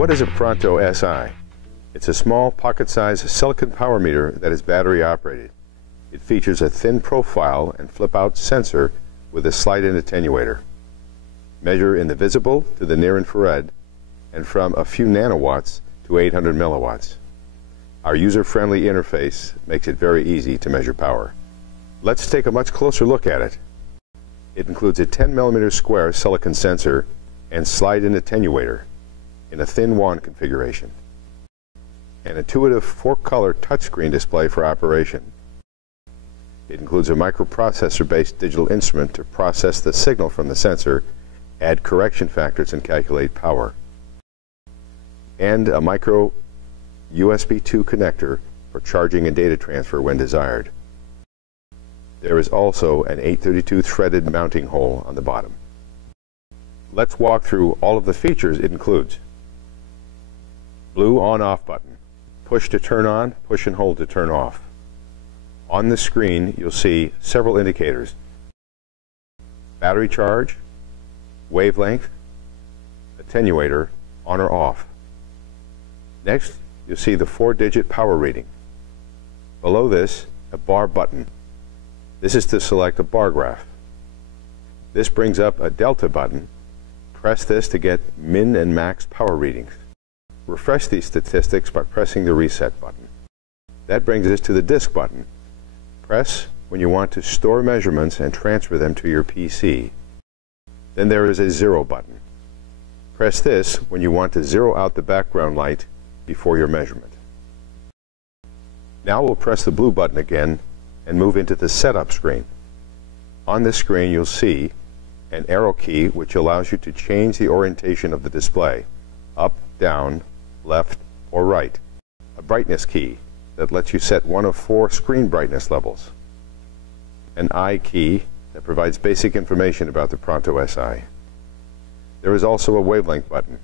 What is a Pronto Si? It's a small pocket-sized silicon power meter that is battery operated. It features a thin profile and flip-out sensor with a slide-in attenuator. Measure in the visible to the near infrared and from a few nanowatts to 800 milliwatts. Our user-friendly interface makes it very easy to measure power. Let's take a much closer look at it. It includes a 10 mm square silicon sensor and slide-in attenuator in a thin wand configuration. An intuitive 4-color touchscreen display for operation. It includes a microprocessor-based digital instrument to process the signal from the sensor, add correction factors, and calculate power. And a micro USB 2 connector for charging and data transfer when desired. There is also an 832 threaded mounting hole on the bottom. Let's walk through all of the features it includes. Blue on-off button. Push to turn on, push and hold to turn off. On the screen you'll see several indicators. Battery charge, wavelength, attenuator, on or off. Next, you'll see the 4-digit power reading. Below this, a bar button. This is to select a bar graph. This brings up a delta button. Press this to get min and max power readings. Refresh these statistics by pressing the reset button. That brings us to the disk button. Press when you want to store measurements and transfer them to your PC. Then there is a 0 button. Press this when you want to zero out the background light before your measurement. Now we'll press the blue button again and move into the setup screen. On this screen you'll see an arrow key which allows you to change the orientation of the display, up, down, left, or right. A brightness key that lets you set one of 4 screen brightness levels. An I key that provides basic information about the Pronto Si. There is also a wavelength button.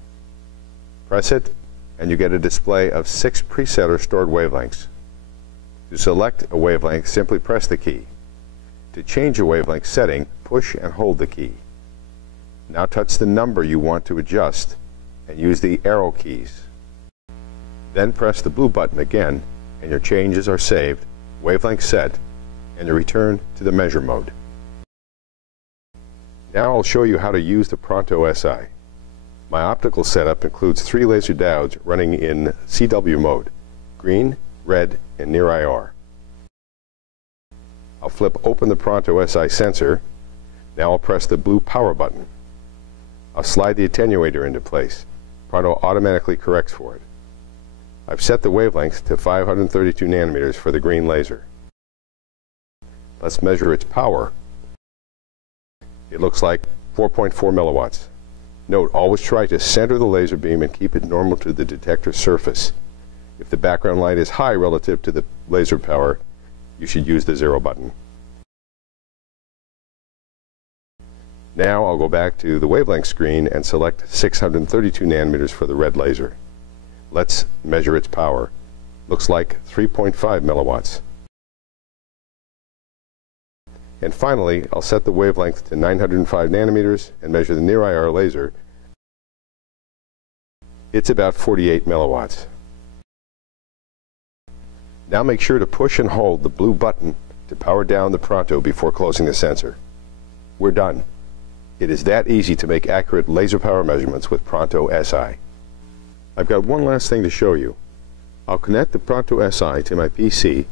Press it and you get a display of 6 preset or stored wavelengths. To select a wavelength, simply press the key. To change a wavelength setting, push and hold the key. Now touch the number you want to adjust and use the arrow keys. Then press the blue button again and your changes are saved, wavelength set, and you return to the measure mode. Now I'll show you how to use the Pronto Si. My optical setup includes 3 laser diodes running in CW mode, green, red, and near IR. I'll flip open the Pronto Si sensor. Now I'll press the blue power button. I'll slide the attenuator into place. Pronto automatically corrects for it. I've set the wavelength to 532 nanometers for the green laser. Let's measure its power. It looks like 4.4 milliwatts. Note, always try to center the laser beam and keep it normal to the detector surface. If the background light is high relative to the laser power, you should use the 0 button. Now I'll go back to the wavelength screen and select 632 nanometers for the red laser. Let's measure its power. Looks like 3.5 milliwatts. And finally, I'll set the wavelength to 905 nanometers and measure the near IR laser. It's about 48 milliwatts. Now make sure to push and hold the blue button to power down the Pronto before closing the sensor. We're done. It is that easy to make accurate laser power measurements with Pronto Si. I've got one last thing to show you. I'll connect the Pronto Si to my PC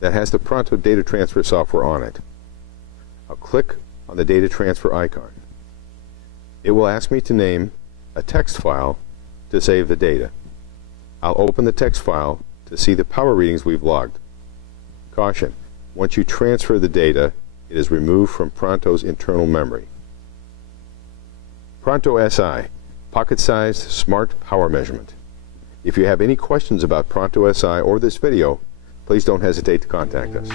that has the Pronto data transfer software on it. I'll click on the data transfer icon. It will ask me to name a text file to save the data. I'll open the text file to see the power readings we've logged. Caution, once you transfer the data, it is removed from Pronto's internal memory. Pronto Si, pocket-sized smart power measurement. If you have any questions about Pronto Si or this video, please don't hesitate to contact us.